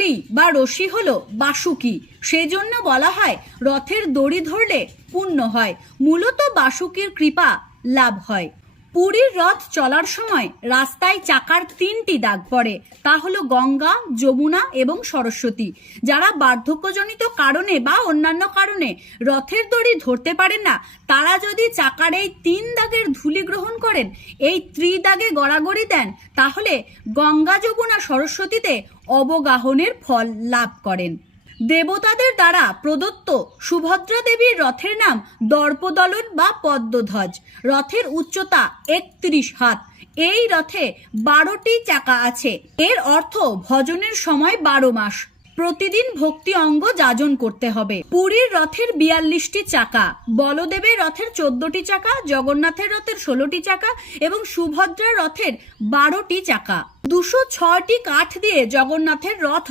চাকরি বা রশি হলো বাসুকি, সেজন্য বলা হয় রথের দড়ি ধরলে পুণ্য হয়। মূলত বাসুকির কৃপা লাভ হয়। পুরীর রথ চলার সময় রাস্তায় চাকার 3টি দাগ পড়ে, তা হলো গঙ্গা, যমুনা এবং সরস্বতী। যারা বার্ধক্যজনিত কারণে বা অন্যান্য কারণে রথের দড়ি ধরতে পারেন না, তারা যদি চাকার এই 3 দাগের ধূলি গ্রহণ করেন, এই ত্রিদাগে গড়াগড়ি দেন, তাহলে গঙ্গা, যমুনা, সরস্বতীতে অবগাহনের ফল লাভ করেন। দেবতাদের দ্বারা প্রদত্ত সুভদ্রা দেবীর রথের নাম দর্পদলন বা পদ্মধ্বজ। রথের উচ্চতা 31 হাত। এই রথে 12টি চাকা আছে। এর অর্থ ভজনের সময় 12 মাস প্রতিদিন ভক্তি অঙ্গ যাজন করতে হবে। পুরীর রথের 42টি চাকা, বলদেবের রথের 14টি চাকা, জগন্নাথের রথের 16টি চাকা এবং সুভদ্রার রথের 12টি চাকা। 206টি কাঠ দিয়ে জগন্নাথের রথ